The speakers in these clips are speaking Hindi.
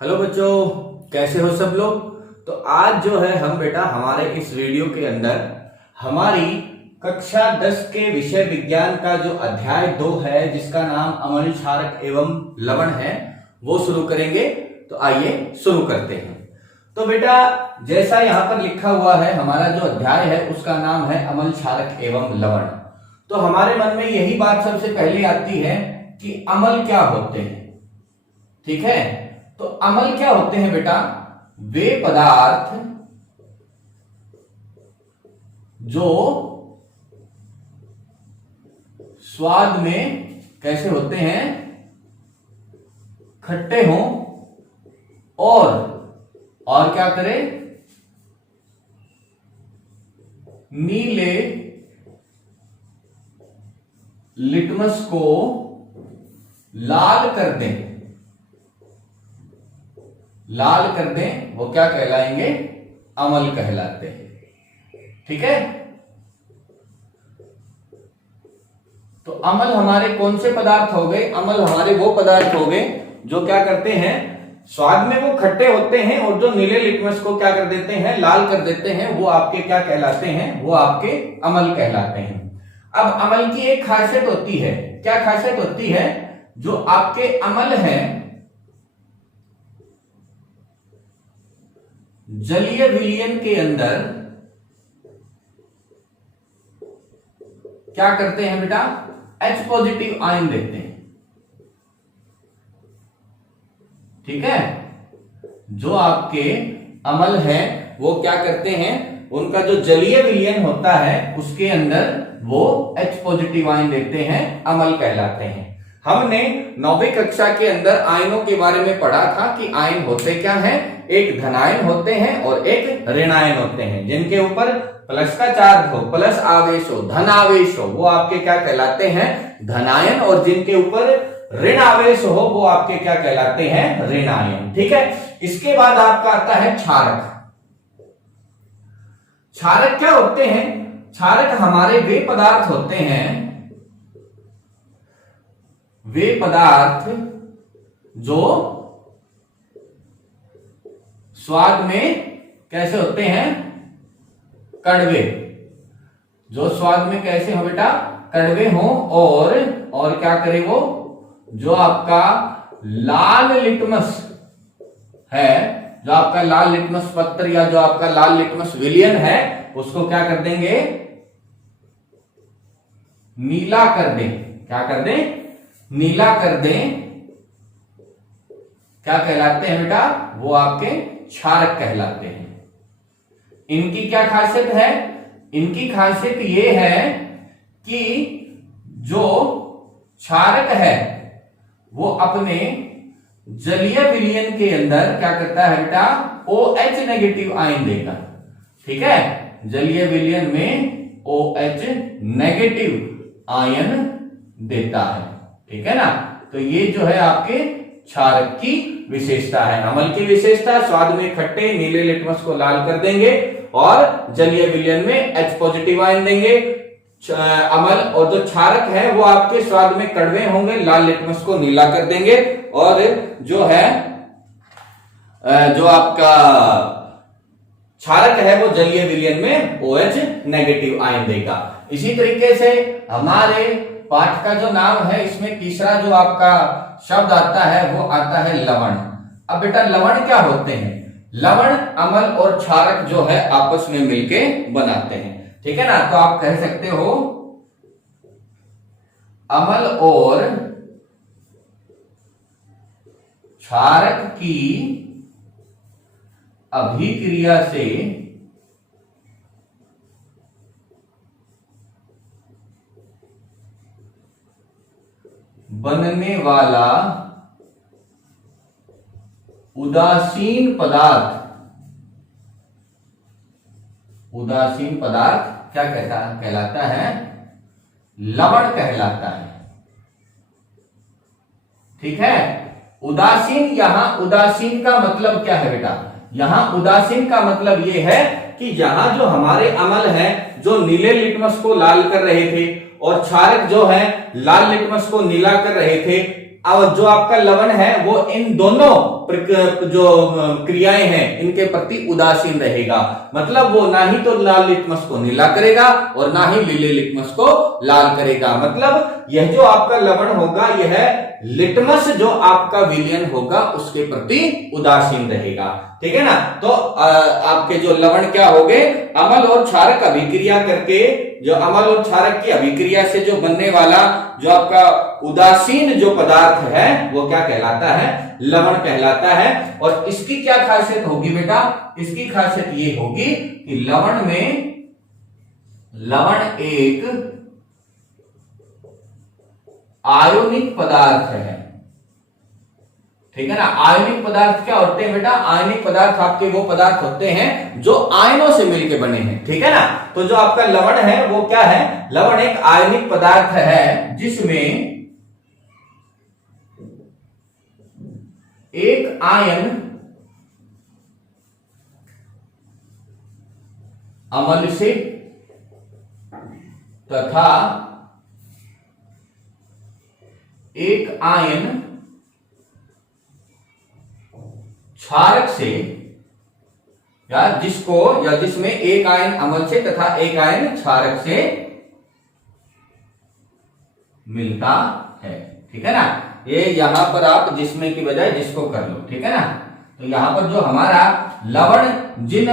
हेलो बच्चों, कैसे हो सब लोग। तो आज जो है हम बेटा हमारे इस वीडियो के अंदर हमारी कक्षा 10 के विषय विज्ञान का जो अध्याय 2 है जिसका नाम अम्ल क्षारक एवं लवण है वो शुरू करेंगे। तो आइए शुरू करते हैं। तो बेटा जैसा यहाँ पर लिखा हुआ है हमारा जो अध्याय है उसका नाम है अम्ल क्षारक एवं लवण। तो हमारे मन में यही बात सबसे पहले आती है कि अम्ल क्या होते हैं। ठीक है, तो अम्ल क्या होते हैं बेटा? वे पदार्थ जो स्वाद में कैसे होते हैं, खट्टे हों और क्या करें, नीले लिटमस को लाल कर दें। लाल कर दें वो क्या कहलाएंगे? अम्ल कहलाते हैं। ठीक है, तो अम्ल हमारे कौन से पदार्थ हो गए? अम्ल हमारे वो पदार्थ हो गए जो क्या करते हैं, स्वाद में वो खट्टे होते हैं और जो नीले लिटमस को क्या कर देते हैं, लाल कर देते हैं। वो आपके क्या कहलाते हैं? वो आपके अम्ल कहलाते हैं। अब अम्ल की एक खासियत होती है। क्या खासियत होती है? जो आपके अम्ल हैं जलीय विलयन के अंदर क्या करते हैं बेटा? H पॉजिटिव आयन देते हैं। ठीक है, जो आपके अम्ल हैं वो क्या करते हैं, उनका जो जलीय विलयन होता है उसके अंदर वो H पॉजिटिव आयन देते हैं, अम्ल कहलाते हैं। हमने 9वीं कक्षा के अंदर आयनों के बारे में पढ़ा था कि आयन होते क्या हैं, एक धनायन होते हैं और एक ऋणायन होते हैं। जिनके ऊपर प्लस का चार्ज हो, प्लस आवेश हो, धन आवेश हो, वो आपके क्या कहलाते हैं? धनायन। और जिनके ऊपर ऋण आवेश हो वो आपके क्या कहलाते हैं? ऋणायन। ठीक है, इसके बाद आपका आता है क्षारक। क्षारक क्या होते हैं? क्षारक हमारे वे पदार्थ होते हैं, वे पदार्थ जो स्वाद में कैसे होते हैं? कड़वे। जो स्वाद में कैसे हो बेटा? कड़वे हो और क्या करे वो, जो आपका लाल लिटमस है, जो आपका लाल लिटमस पत्र या जो आपका लाल लिटमस विलयन है उसको क्या कर देंगे? नीला कर दें। क्या कर दें? नीला कर दें। क्या कहलाते हैं बेटा? वो आपके क्षारक कहलाते हैं। इनकी क्या खासियत है? इनकी खासियत ये है कि जो क्षारक है वो अपने जलीय विलयन के अंदर क्या करता है बेटा? OH नेगेटिव आयन देगा। ठीक है, जलीय विलयन में OH नेगेटिव आयन देता है। ठीक है ना, तो ये जो है आपके क्षारक की विशेषता है। अम्ल की विशेषता, स्वाद में खट्टे, नीले लिटमस को लाल कर देंगे और जलीय विलयन में H पॉजिटिव आयन देंगे। अम्ल और जो क्षारक है वो आपके स्वाद में कड़वे होंगे, लाल लिटमस को नीला कर देंगे और जो है जो आपका क्षारक है वो जलीय विलयन में OH नेगेटिव आयन देगा। इसी तरीके से हमारे पाठ का जो नाम है इसमें तीसरा जो आपका शब्द आता है वो आता है लवण। अब बेटा लवण क्या होते हैं? लवण अम्ल और क्षारक जो है आपस में मिलके बनाते हैं। ठीक है ना, तो आप कह सकते हो अम्ल और क्षारक की अभिक्रिया से बनने वाला उदासीन पदार्थ, उदासीन पदार्थ क्या कहलाता है? लवण कहलाता है। ठीक है, उदासीन, यहां उदासीन का मतलब क्या है बेटा? यहां उदासीन का मतलब यह है कि यहां जो हमारे अम्ल हैं जो नीले लिटमस को लाल कर रहे थे और क्षारक जो है लाल लिटमस को नीला कर रहे थे, और जो आपका लवण है वो इन दोनों जो क्रियाएं हैं इनके प्रति उदासीन रहेगा। मतलब वो ना ही तो लाल लिटमस को नीला करेगा और ना ही नीले लिटमस को लाल करेगा। मतलब यह जो आपका लवण होगा यह लिटमस जो आपका विलयन होगा उसके प्रति उदासीन रहेगा। ठीक है ना। तो आपके जो लवण क्या हो गए, अम्ल और क्षारक अभिक्रिया करके जो अम्ल और क्षारक की अभिक्रिया से जो बनने वाला जो आपका उदासीन जो पदार्थ है वो क्या कहलाता है, लवण कहलाता है। और इसकी क्या खासियत होगी बेटा, इसकी खासियत ये होगी कि लवण एक आयोनिक पदार्थ है। ठीक है ना। आयनिक पदार्थ क्या होते हैं बेटा, आयनिक पदार्थ आपके वो पदार्थ होते हैं जो आयनों से मिलकर बने हैं। ठीक है ना। तो जो आपका लवण है वो क्या है, लवण एक आयनिक पदार्थ है जिसमें एक आयन अम्ल से तथा एक आयन क्षारक से या जिसमें एक आयन अम्ल से तथा एक आयन क्षारक से मिलता है। ठीक है ना। ये यहां पर आप जिसमें की बजाय जिसको कर लो। ठीक है ना। तो यहां पर जो हमारा लवण जिन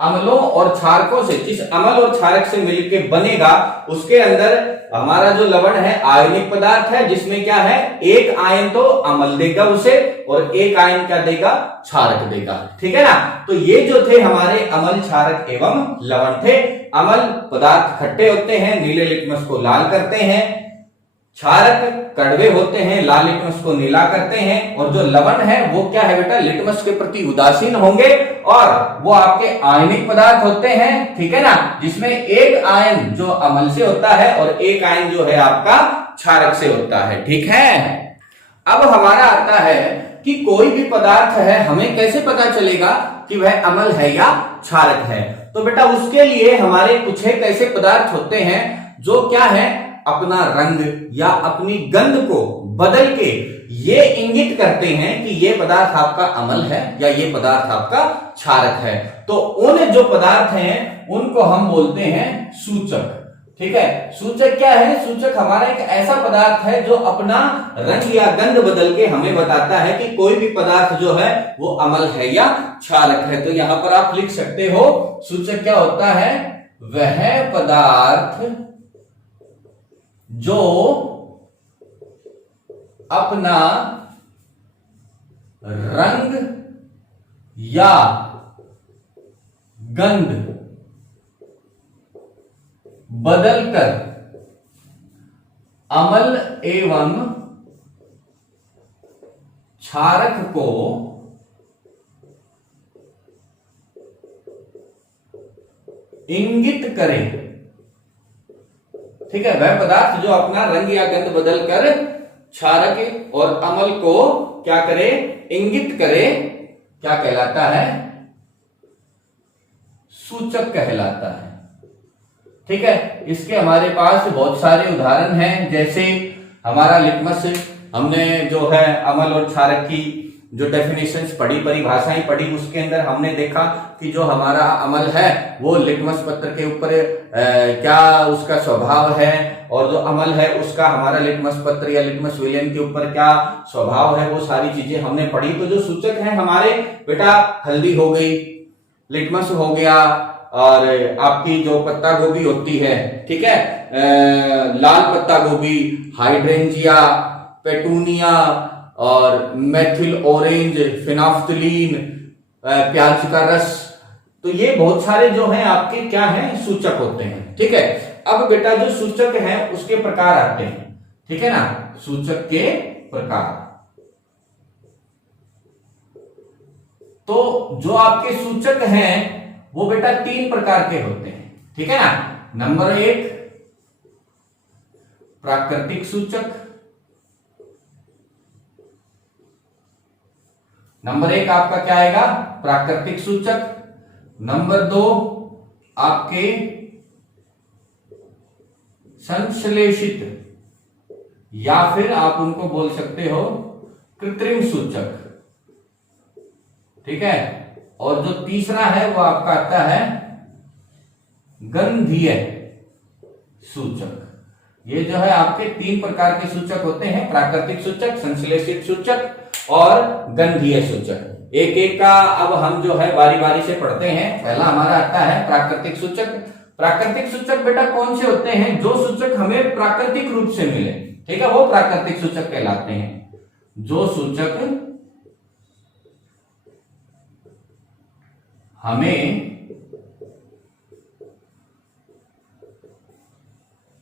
अम्लों और क्षारकों से, जिस अम्ल और क्षारक से मिलकर बनेगा उसके अंदर हमारा जो लवण है आयनिक पदार्थ है जिसमें क्या है, एक आयन तो अम्ल देगा उसे और एक आयन क्या देगा, क्षारक देगा। ठीक है ना। तो ये जो थे हमारे अम्ल, क्षारक एवं लवण थे। अम्ल पदार्थ खट्टे होते हैं, नीले लिटमस को लाल करते हैं। क्षारक कड़वे होते हैं, लाल लिटमस को नीला करते हैं। और जो लवण है वो क्या है बेटा, लिटमस के प्रति उदासीन होंगे और वो आपके आयनिक पदार्थ होते हैं। ठीक है ना। जिसमें एक आयन जो अम्ल से होता है और एक आयन जो है आपका क्षारक से होता है। ठीक है। अब हमारा आता है कि कोई भी पदार्थ है हमें कैसे पता चलेगा कि वह अम्ल है या क्षारक है। तो बेटा उसके लिए हमारे कुछ एक ऐसे पदार्थ होते हैं जो क्या है, अपना रंग या अपनी गंध को बदल के ये इंगित करते हैं कि ये पदार्थ आपका अम्ल है या ये पदार्थ आपका क्षारक है। तो उन जो पदार्थ हैं उनको हम बोलते हैं सूचक। ठीक है। सूचक क्या है, सूचक हमारा एक ऐसा पदार्थ है जो अपना रंग या गंध बदल के हमें बताता है कि कोई भी पदार्थ जो है वो अम्ल है या क्षारक है। तो यहां पर आप लिख सकते हो सूचक क्या होता है, वह पदार्थ जो अपना रंग या गंध बदलकर अम्ल एवं क्षारक को इंगित करे। ठीक है। वह पदार्थ जो अपना रंग या गंध बदलकर क्षारक और अम्ल को क्या करे, इंगित करे, क्या कहलाता है, सूचक कहलाता है। ठीक है। इसके हमारे पास बहुत सारे उदाहरण हैं। जैसे हमारा लिटमस, हमने जो है अम्ल और क्षारक की जो डेफिनेशंस पढ़ी, परिभाषाएं पढ़ी, उसके अंदर हमने देखा कि जो हमारा अम्ल है वो लिटमस पत्र के ऊपर क्या उसका स्वभाव है और जो अम्ल है उसका हमारा लिटमस पत्र या लिटमस विलयन के ऊपर क्या स्वभाव है, वो सारी चीजें हमने पढ़ी। तो जो सूचक हैं हमारे बेटा, हल्दी हो गई, लिटमस हो गया, और आपकी जो पत्ता गोभी होती है, ठीक है, लाल पत्ता गोभी, हाइड्रेंजिया, पेटूनिया और मेथिल ऑरेंज, फिनाफ्थलीन, प्याज का रस, तो ये बहुत सारे जो हैं आपके क्या हैं, सूचक होते हैं। ठीक है। अब बेटा जो सूचक हैं उसके प्रकार आते हैं। ठीक है ना। सूचक के प्रकार, तो जो आपके सूचक हैं वो बेटा 3 प्रकार के होते हैं। ठीक है ना। नंबर 1 प्राकृतिक सूचक, नंबर 1 आपका क्या आएगा, प्राकृतिक सूचक। नंबर 2 आपके संश्लेषित, या फिर आप उनको बोल सकते हो कृत्रिम सूचक, ठीक है। और जो तीसरा है वो आपका आता है गंधीय सूचक। ये जो है आपके 3 प्रकार के सूचक होते हैं, प्राकृतिक सूचक, संश्लेषित सूचक और गंधीय सूचक। एक एक का अब हम जो है बारी बारी से पढ़ते हैं। पहला हमारा आता है प्राकृतिक सूचक। प्राकृतिक सूचक बेटा कौन से होते हैं? जो सूचक हमें प्राकृतिक रूप से मिले, ठीक है, वो प्राकृतिक सूचक कहलाते हैं। जो सूचक हमें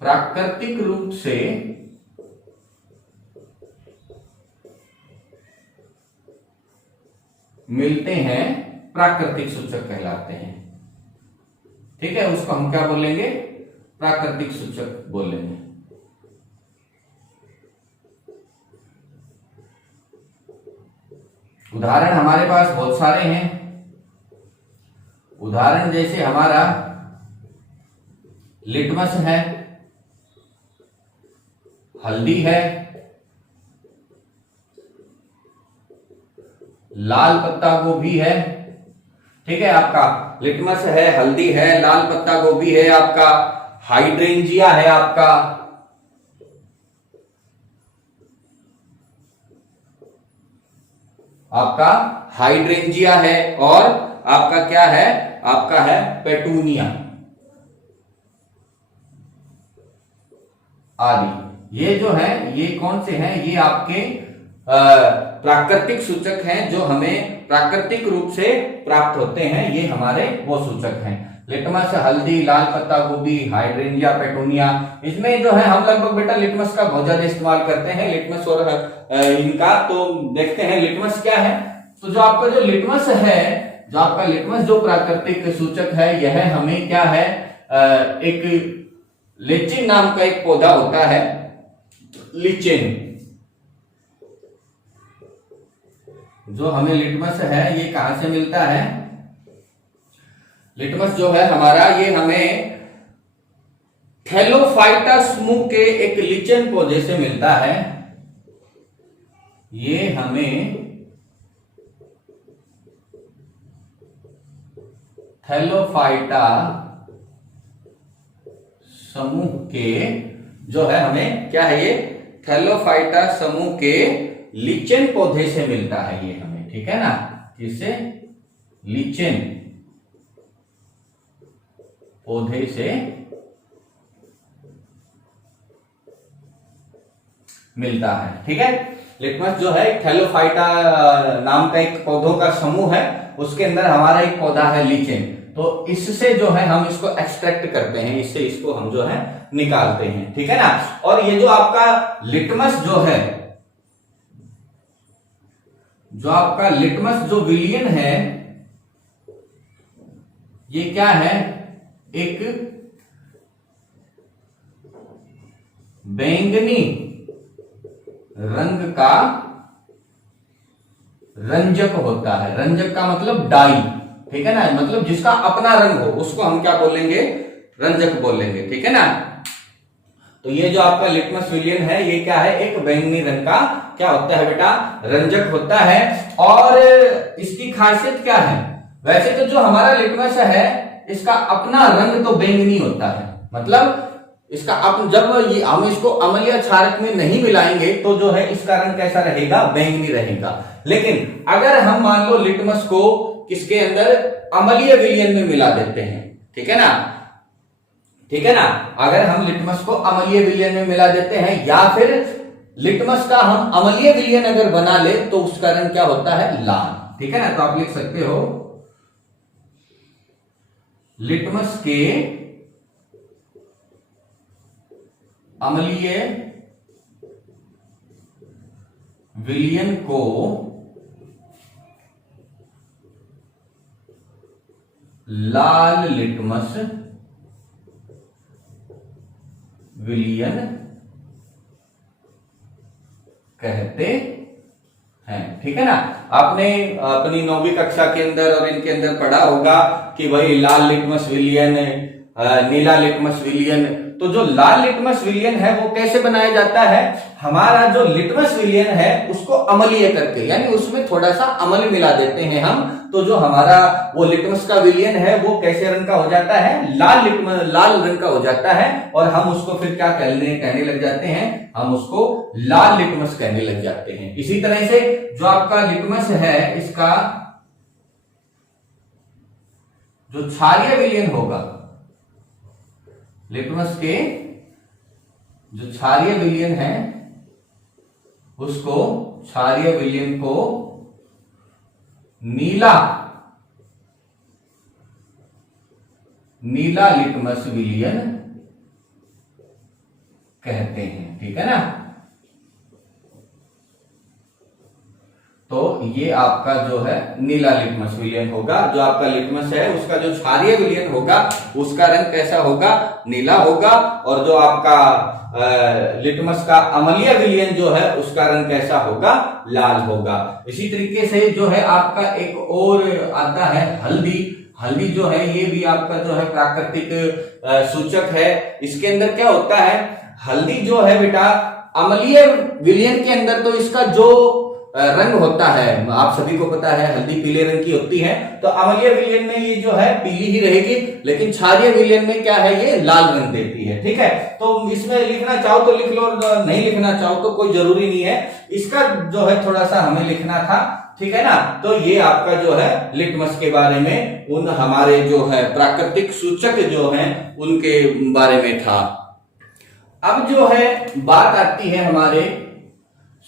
प्राकृतिक रूप से मिलते हैं प्राकृतिक सूचक कहलाते हैं, ठीक है। उसको हम क्या बोलेंगे? प्राकृतिक सूचक बोलेंगे। उदाहरण हमारे पास बहुत सारे हैं। उदाहरण जैसे हमारा लिटमस है, हल्दी है, लाल पत्ता गोभी है, ठीक है। आपका लिटमस है, हल्दी है, लाल पत्ता गोभी है, आपका हाइड्रेंजिया है, आपका हाइड्रेंजिया है, और आपका क्या है? आपका है पेटूनिया आदि। ये जो है ये कौन से हैं? ये आपके प्राकृतिक सूचक हैं जो हमें प्राकृतिक रूप से प्राप्त होते हैं। ये हमारे वो सूचक हैं, लिटमस, हल्दी, लाल पत्ता गोभी, हाइड्रेंजिया, पेटूनिया। इसमें जो है हम लगभग बेटा लिटमस का बहुत ज्यादा इस्तेमाल करते हैं, लिटमस और इनका। तो देखते हैं लिटमस क्या है। तो जो आपका जो लिटमस है, जो आपका लिटमस जो प्राकृतिक सूचक है, यह हमें क्या है? एक लिचिन नाम का एक पौधा होता है, लिचिन। जो हमें लिटमस है ये कहां से मिलता है? लिटमस जो है हमारा, ये हमें थैलोफाइटा समूह के एक लिचन पौधे से मिलता है। ये हमें थैलोफाइटा समूह के जो है हमें क्या है? ये थैलोफाइटा समूह के लिचेन पौधे से मिलता है ये हमें, ठीक है ना। किससे? लिचेन पौधे से मिलता है, ठीक है। लिटमस जो है थैलोफाइटा नाम का एक पौधों का समूह है, उसके अंदर हमारा एक पौधा है लिचेन। तो इससे जो है हम इसको एक्सट्रैक्ट करते हैं, इससे इसको हम जो है निकालते हैं, ठीक है ना। और ये जो आपका लिटमस जो है, जो आपका लिटमस जो विलियन है, ये क्या है? एक बैंगनी रंग का रंजक होता है। रंजक का मतलब डाई, ठीक है ना, मतलब जिसका अपना रंग हो उसको हम क्या बोलेंगे? रंजक बोलेंगे, ठीक है ना। तो ये जो आपका लिटमस विलियन है, ये क्या है? एक बैंगनी रंग का क्या होता है बेटा? रंजक होता है। और इसकी खासियत क्या है? वैसे तो जो हमारा लिटमस है, इसका अपना रंग तो बैंगनी होता है, मतलब इसका जब ये हम इसको अम्लीय क्षारक में नहीं मिलाएंगे तो जो है इसका रंग कैसा रहेगा? बैंगनी रहेगा। लेकिन अगर हम मान लो लिटमस को किसके अंदर? अम्लीय विलयन में मिला देते हैं, ठीक है ना, ठीक है ना। अगर हम लिटमस को अम्लीय विलयन में मिला देते हैं, या फिर लिटमस का हम अम्लीय विलयन अगर बना ले, तो उसका रंग क्या होता है? लाल, ठीक है ना। तो आप लिख सकते हो लिटमस के अम्लीय विलयन को लाल लिटमस विलयन कहते हैं, ठीक है ना। आपने अपनी 9वीं कक्षा के अंदर और इनके अंदर पढ़ा होगा कि भाई लाल लिटमस विलयन, नीला लिटमस विलयन। तो जो लाल लिटमस विलियन है वो कैसे बनाया जाता है? हमारा जो लिटमस विलियन है उसको अम्लीय करके, यानी उसमें थोड़ा सा अम्ल मिला देते हैं हम, तो जो हमारा वो लिटमस का विलियन है वो कैसे रंग का हो जाता है? लाल रंग का हो जाता है। और हम उसको फिर क्या कहने लग जाते हैं? हम उसको लाल लिटमस कहने लग जाते हैं। इसी तरह से जो आपका लिटमस है, इसका जो क्षारीय विलयन होगा, लिटमस के जो क्षारीय विलयन है उसको, क्षारीय विलयन को नीला लिटमस विलयन कहते हैं। ठीक है ना? तो ये आपका जो है नीला लिटमस विलयन होगा। जो आपका लिटमस है उसका जो क्षारीय विलयन होगा उसका रंग कैसा होगा? नीला होगा। और जो आपका लिटमस का अम्लीय विलयन जो है उसका रंग कैसा होगा? लाल होगा। इसी तरीके से जो है आपका एक और आता है हल्दी। हल्दी जो है ये भी आपका जो है प्राकृतिक सूचक है। इसके अंदर क्या होता है? हल्दी जो है बेटा, अम्लीय विलयन के अंदर तो इसका जो रंग होता है, आप सभी को पता है हल्दी पीले रंग की होती है, तो अम्लीय विलयन में ये जो है पीली ही रहेगी, लेकिन क्षारीय विलयन में क्या है? ये लाल रंग देती है। ठीक है? तो इसमें लिखना चाहो तो लिख लो, नहीं लिखना चाहो तो कोई जरूरी नहीं है। इसका जो है थोड़ा सा हमें लिखना था। ठीक है ना? तो ये आपका जो है लिटमस के बारे में, उन हमारे जो है प्राकृतिक सूचक जो हैं उनके बारे में था। अब जो है बात आती है हमारे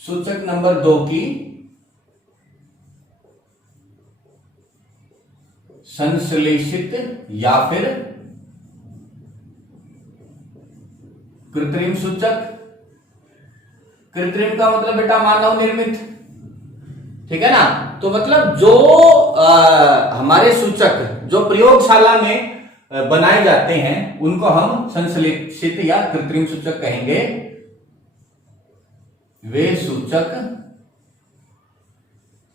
सूचक नंबर 2 की, संश्लेषित या फिर कृत्रिम सूचक। कृत्रिम का मतलब बेटा मानव निर्मित। ठीक है ना? तो मतलब जो हमारे सूचक जो प्रयोगशाला में बनाए जाते हैं उनको हम संश्लेषित या कृत्रिम सूचक कहेंगे। वे सूचक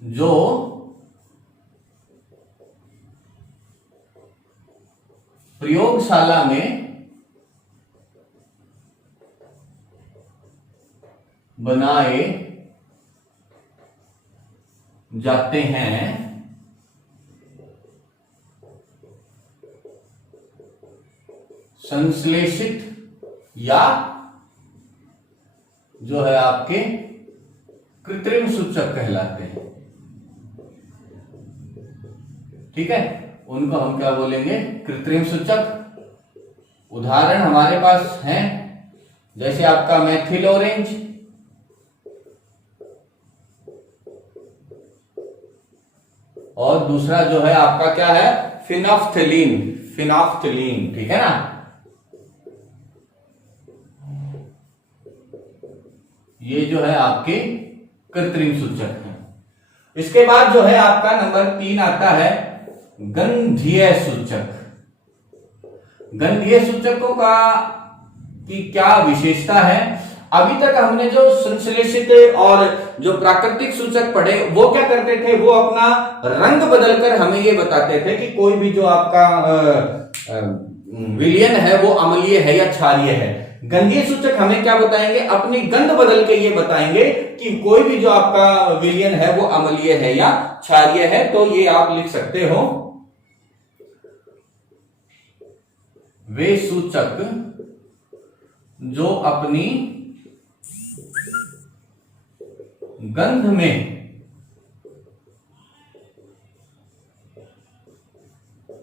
जो प्रयोगशाला में बनाए जाते हैं, संश्लेषित या जो है आपके कृत्रिम सूचक कहलाते हैं। ठीक है? उनको हम क्या बोलेंगे? कृत्रिम सूचक। उदाहरण हमारे पास हैं, जैसे आपका मेथिल ऑरेंज, और दूसरा जो है आपका क्या है? फिनोफ्थलीन। फिनोफ्थलीन। ठीक है ना? ये जो है आपके कृत्रिम सूचक हैं। इसके बाद जो है आपका नंबर 3 आता है गंधीय सूचक। गंधीय सूचकों का की क्या विशेषता है? अभी तक हमने जो संश्लेषित और जो प्राकृतिक सूचक पढ़े वो क्या करते थे? वो अपना रंग बदलकर हमें ये बताते थे कि कोई भी जो आपका विलयन है वो अम्लीय है या क्षारीय है। गंधीय सूचक हमें क्या बताएंगे? अपनी गंध बदल के ये बताएंगे कि कोई भी जो आपका विलयन है वो अम्लीय है या क्षारीय है। तो ये आप लिख सकते हो, वे सूचक जो अपनी गंध में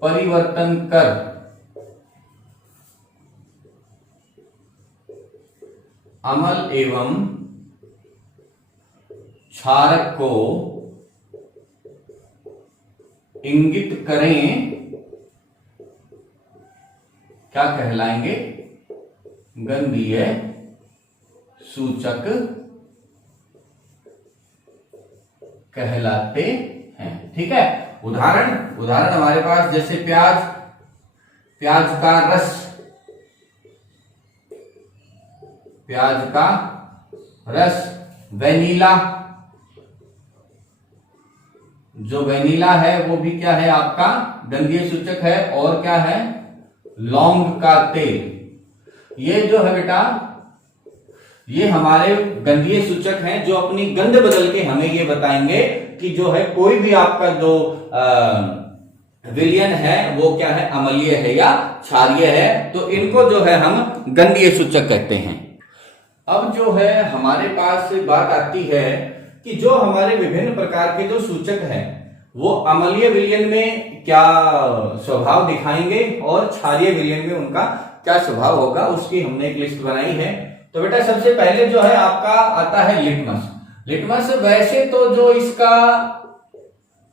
परिवर्तन कर अम्ल एवं क्षारक को इंगित करें, क्या कहलाएंगे? गंधीय सूचक कहलाते हैं। ठीक है? उदाहरण हमारे पास जैसे प्याज का रस, प्याज का रस, वेनिला, जो वेनिला है वो भी क्या है? आपका गंधीय सूचक है। और क्या है? लौंग का तेल। ये जो है बेटा, ये हमारे गंधीय सूचक हैं जो अपनी गंध बदल के हमें ये बताएंगे कि जो है कोई भी आपका जो विलयन है वो क्या है, अम्लीय है या क्षारीय है। तो इनको जो है हम गंधीय सूचक कहते हैं। अब जो है हमारे पास बात आती है कि जो हमारे विभिन्न प्रकार के जो सूचक हैं वो अम्लीय विलयन में क्या स्वभाव दिखाएंगे और क्षारीय विलयन में उनका क्या स्वभाव होगा, उसकी हमने एक लिस्ट बनाई है। तो बेटा सबसे पहले जो है आपका आता है लिटमस। लिटमस वैसे तो जो इसका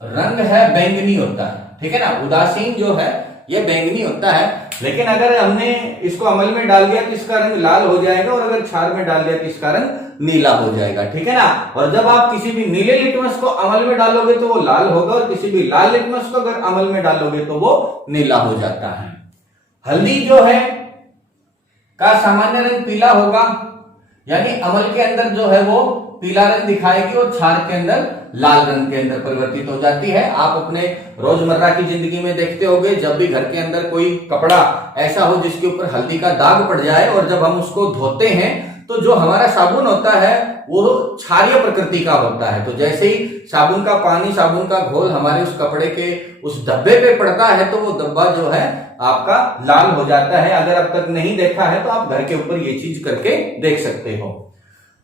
रंग है बैंगनी होता है, ठीक है ना, उदासीन जो है ये बैंगनी होता है, लेकिन अगर हमने इसको अमल में डाल दिया तो इसका रंग लाल हो जाएगा और अगर क्षार में डाल दिया तो इसका रंग नीला हो जाएगा, ठीक है ना। और जब आप किसी भी नीले लिटमस को अमल में डालोगे तो वो लाल होगा और किसी भी लाल लिटमस को अगर अमल में डालोगे तो वो नीला हो जाता है। हल्दी जो है का सामान्य रंग पीला होगा, यानी अमल के अंदर जो है वो पीला रंग दिखाएगी और क्षार के अंदर लाल रंग के अंदर परिवर्तित हो जाती है। आप अपने रोजमर्रा की जिंदगी में देखते होंगे, जब भी घर के अंदर कोई कपड़ा ऐसा हो जिसके ऊपर हल्दी का दाग पड़ जाए और जब हम उसको धोते हैं तो जो हमारा साबुन होता है वो क्षारीय प्रकृति का होता है। तो जैसे ही साबुन का पानी, साबुन का घोल हमारे उस कपड़े के उस डब्बे पे पड़ता है तो वो डब्बा जो है आपका लाल हो जाता है। अगर अब तक नहीं देखा है तो आप घर के ऊपर ये चीज करके देख सकते हो।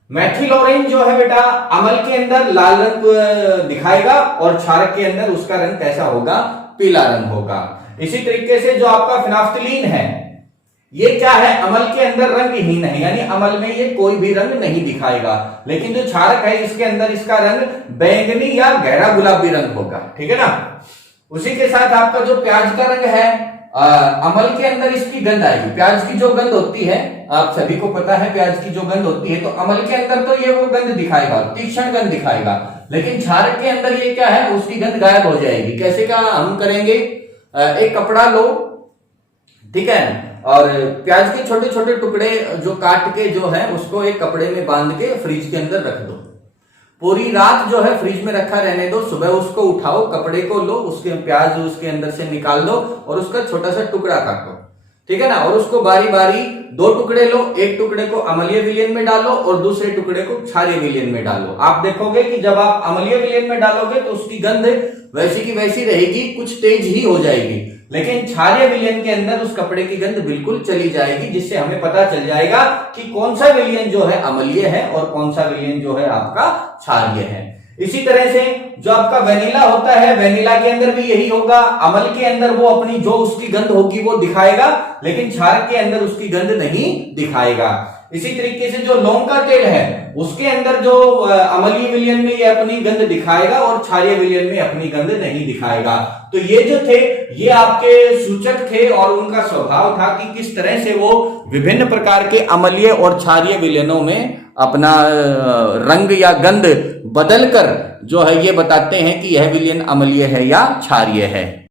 मैथिल ऑरेंज जो है बेटा अमल के अंदर लाल रंग दिखाएगा और क्षारक के अंदर उसका रंग कैसा होगा, पीला रंग होगा। इसी तरीके से जो आपका फिनाफ्थलीन है ये क्या है, अमल के अंदर रंगहीन है, यानी अमल में ये कोई भी रंग नहीं दिखाएगा, लेकिन जो क्षारक है इसके अंदर इसका रंग बैंगनी या गहरा गुलाबी रंग होगा, ठीक है ना। उसी के साथ आपका जो प्याज का रंग है अमल के अंदर इसकी गंध आएगी। प्याज की जो गंध होती है आप सभी को पता है, प्याज की जो गंध होती है तो अमल के अंदर तो ये वो गंध दिखाएगा, तीक्ष्ण गंध दिखाएगा, लेकिन क्षारक के अंदर ये क्या है, उसकी गंध गायब हो जाएगी। कैसे क्या हम करेंगे, एक कपड़ा लो, ठीक है, और प्याज के छोटे छोटे टुकड़े जो काट के जो है उसको एक कपड़े में बांध के फ्रिज के अंदर रख दो, पूरी रात जो है फ्रिज में रखा रहने दो, सुबह उसको उठाओ, कपड़े को लो, उसके प्याज उसके अंदर से निकाल दो और उसका छोटा सा टुकड़ा काटो, ठीक है ना, और उसको बारी बारी दो टुकड़े लो, एक टुकड़े को अम्लीय विलयन में डालो और दूसरे टुकड़े को क्षारीय विलयन में डालो। आप देखोगे कि जब आप अम्लीय विलयन में डालोगे तो उसकी गंध वैसी की वैसी रहेगी, कुछ तेज ही हो जाएगी, लेकिन क्षारीय विलयन के अंदर उस कपड़े की गंध बिल्कुल चली जाएगी, जिससे हमें पता चल जाएगा कि कौन सा विलयन जो है अम्लीय है और कौन सा विलयन जो है आपका क्षारीय है। इसी तरह से जो आपका वेनिला होता है, वेनिला के अंदर भी यही होगा, अमल के अंदर वो अपनी जो उसकी गंध होगी वो दिखाएगा, लेकिन क्षारक के अंदर उसकी गंध नहीं दिखाएगा। इसी तरीके से जो लौंग का तेल है उसके अंदर जो अम्लीय विलयन में ये अपनी गंध दिखाएगा और क्षारीय विलयन में अपनी गंध नहीं दिखाएगा। तो ये जो थे ये आपके सूचक थे और उनका स्वभाव था कि किस तरह से वो विभिन्न प्रकार के अम्लीय और क्षारीय विलयनों में अपना रंग या गंध बदलकर जो है ये बताते हैं कि यह विलयन अम्लीय है या क्षारीय है।